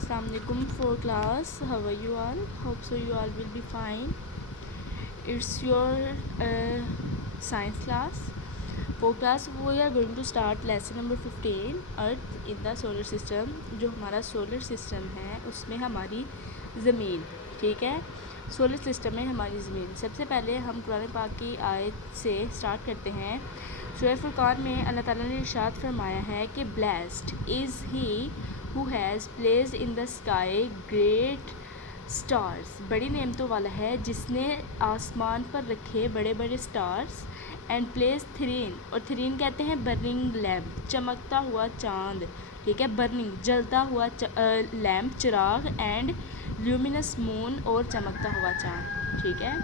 Assalamu alaikum for class. How are you all? Hope so you all will be fine. It's your science class. For class we are going to start lesson number 15 Earth in the solar system. जो हमारा solar system है उसमें हमारी ज़मीन, ठीक है, solar system में हमारी ज़मीन। सबसे पहले हम कुरान पाक की आयत से स्टार्ट करते हैं। सूरह फुरकान में अल्लाह ताला ने इरशाद फरमाया है कि blessed is he who has placed in the sky great stars, बड़ी नेमतों वाला है जिसने आसमान पर रखे बड़े बड़े स्टार्स। एंड प्लेस थ्रीन, और थ्रीन कहते हैं बर्निंग लैम्प, चमकता हुआ चांद, ठीक है, बर्निंग जलता हुआ lamp, Chirag. And luminous moon, और चमकता हुआ चांद, ठीक है।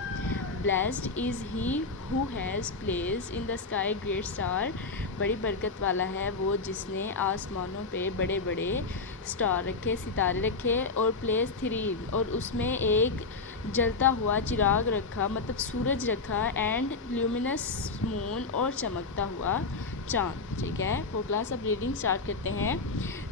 Blessed is he who has placed in the sky great star, बड़ी बरकत वाला है वो जिसने आसमानों पे बड़े बड़े स्टार रखे, सितारे रखे। और प्लेस थ्रीन, और उसमें एक जलता हुआ चिराग रखा, मतलब सूरज रखा। एंड ल्यूमिनस मून, और चमकता हुआ चाँद, ठीक है। वो क्लास अब रीडिंग स्टार्ट करते हैं।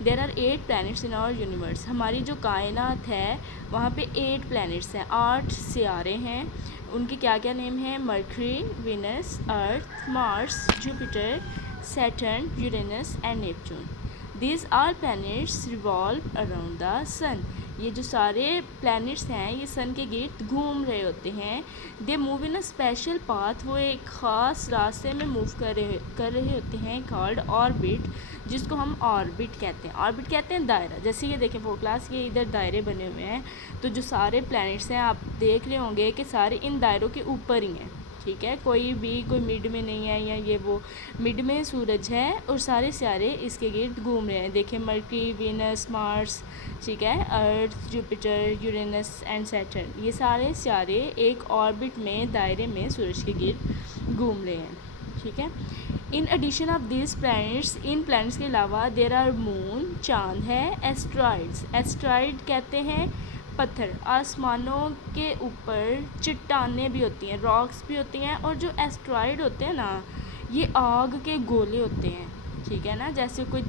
There are 8 planets in our universe, हमारी जो कायनात है वहाँ पे 8 प्लैनेट्स हैं, 8 सियारे हैं। उनके क्या क्या नेम हैं? Mercury, Venus, earth, Mars, Jupiter, Saturn, Uranus and Neptune. These all planets revolve around the sun. ये जो सारे प्लैनेट्स हैं ये सन के गिर्द घूम रहे होते हैं। They move in a special path, वो एक ख़ास रास्ते में मूव कर रहे होते हैं, कॉल्ड ऑर्बिट, जिसको हम ऑर्बिट कहते हैं। ऑर्बिट कहते हैं दायरा। जैसे ये देखें फोर क्लास के इधर दायरे बने हुए हैं, तो जो सारे प्लैनेट्स हैं आप देख रहे होंगे कि सारे इन दायरों के ऊपर ही हैं, ठीक है। कोई मिड में नहीं है, या ये वो मिड में सूरज है और सारे सितारे इसके गिर्द घूम रहे हैं। देखें मरकरी, वीनस, मार्स, ठीक है, अर्थ, जुपिटर, यूरेनस एंड सैटर्न, ये सारे सितारे एक ऑर्बिट में, दायरे में सूरज के गिर्द घूम रहे हैं, ठीक है। In addition of this planets, इन प्लैनेट्स के अलावा देर आर मून, चाँद है, एस्ट्रॉइड्स, एस्ट्रॉइड कहते हैं पत्थर। आसमानों के ऊपर चट्टानें भी होती हैं, रॉक्स भी होती हैं। और जो एस्ट्रॉइड होते हैं ना, ये आग के गोले होते हैं, ठीक है ना। जैसे कोई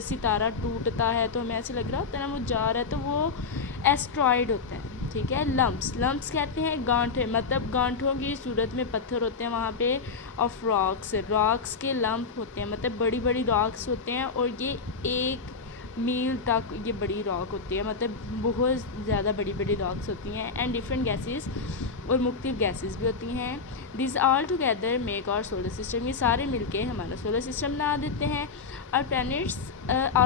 सितारा टूटता है तो हमें ऐसे लग रहा होता है ना वो जा रहा है, तो वो एस्ट्रॉइड होता है, ठीक है। लम्प्स कहते हैं गांठें, मतलब गांठों की सूरत में पत्थर होते हैं वहाँ पे। ऑफ रॉक्स के लम्प होते हैं, मतलब बड़ी बड़ी रॉक्स होते हैं, और ये 1 मील तक ये बड़ी रॉक होती है, मतलब बहुत ज़्यादा बड़ी बड़ी रॉक्स होती हैं। एंड डिफरेंट गैसेस, और मुख्तलिफ गैसेस भी होती हैं। This all together make our solar system, ये सारे मिलके हमारा सोलर सिस्टम बना देते हैं। और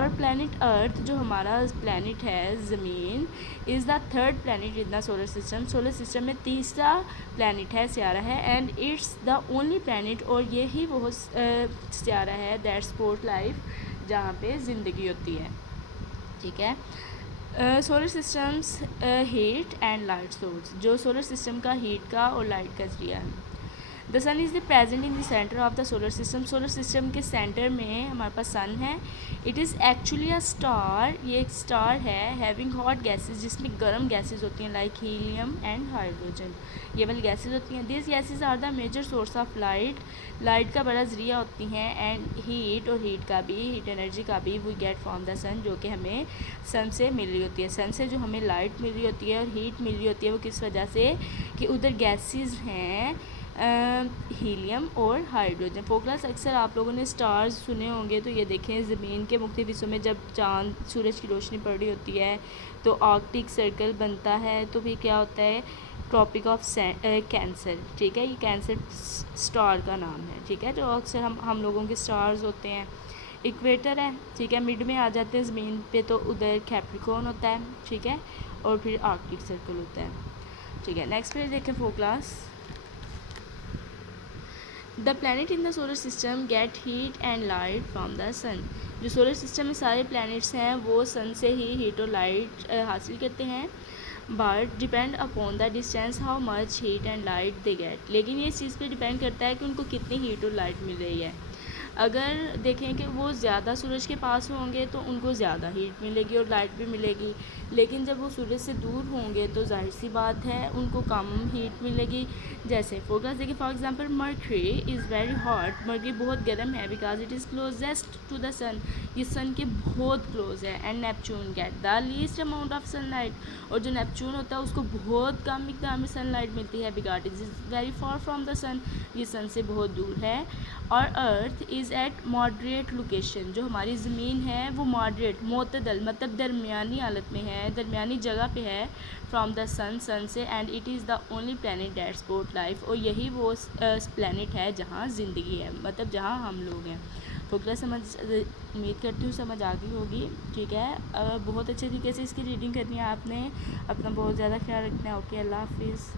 प्लैनेट अर्थ, जो हमारा प्लैनेट है ज़मीन, is the third planet in the solar system, solar system में तीसरा प्लैनेट है, सियारा है। And it's the only planet, और यही वो सियारा है दैट सपोर्ट लाइफ, जहाँ पे ज़िंदगी होती है, ठीक है। Solar systems heat and light source, जो सोलर सिस्टम का हीट का और लाइट का ज़रिया है। The sun is the present in the centre of the solar system, solar system के सेंटर में हमारे पास सन है। It is actually a star, ये एक स्टार है, हैविंग हॉट गैसेज, जिसमें गर्म गैसेज होती हैं, लाइक हीलियम एंड हाइड्रोजन, ये वाली गैसेज होती हैं। This gases are the major source of light, light का बड़ा ज़रिया होती हैं। एंड हीट, और हीट एनर्जी का भी we get from the sun, जो कि हमें सन से मिल रही होती है। सन से जो हमें लाइट मिल रही होती है और हीट मिल रही होती है, वो किस वजह से कि उधर गैसेज हैं, हीलियम और हाइड्रोजन। फोकस अक्सर आप लोगों ने स्टार्स सुने होंगे, तो ये देखें ज़मीन के मुख्तलिफ हिस्सों में जब चाँद सूरज की रोशनी पड़ रही होती है तो आर्कटिक सर्कल बनता है, तो फिर क्या होता है, ट्रॉपिक ऑफ कैंसर, ठीक है, ये कैंसर स्टार का नाम है, ठीक है। जो अक्सर हम लोगों के स्टार्स होते हैं, इक्वेटर है, ठीक है, मिड में आ जाते हैं ज़मीन पे, तो उधर कैप्रिकॉर्न होता है, ठीक है, और फिर आर्कटिक सर्कल होता है, ठीक है। नेक्स्ट पेज देखें four class. The planet in the solar system get heat and light from the sun, जो सोलर सिस्टम में सारे प्लैनेट्स हैं वो सन से ही हीट और लाइट हासिल करते हैं। But depend upon the distance how much heat and light they get, लेकिन ये इस चीज़ पे डिपेंड करता है कि उनको कितनी हीट और लाइट मिल रही है। اگر دیکھیں کہ وہ زیادہ سورج کے پاس ہوں گے تو ان کو زیادہ ہیٹ ملے گی اور لائٹ بھی ملے گی، لیکن جب وہ سورج سے دور ہوں گے تو ظاہر سی بات ہے ان کو کم ہیٹ ملے گی. جیسے فوکس دیکھیں، for example Mercury is very hot, Mercury بہت گرم ہے because it is closest to the sun, یہ سن کے بہت کلوز ہے. And Neptune get the least amount of sunlight, اور جو نیپچون ہوتا ہے اس کو بہت کم مقدار میں سن لائٹ ملتی ہے because it is very far from the sun, یہ سن سے بہت دور ہے. اور Earth is at moderate location, جو ہماری زمین ہے وہ ماڈریٹ معتدل مطلب درمیانی حالت میں ہے، درمیانی جگہ پہ ہے فرام دا سن سے. And it is the only plant that support life, اور یہی وہ پلانٹ ہے جہاں زندگی ہے، مطلب جہاں ہم لوگ ہیں. فوکلا سمجھ، امید کرتی ہوں سمجھ آ گئی ہوگی. ٹھیک ہے، بہت اچھے طریقے سے اس کی ریڈنگ کرنی ہے آپ نے. اپنا بہت زیادہ خیال رکھنا ہے. اوکے، اللہ حافظ.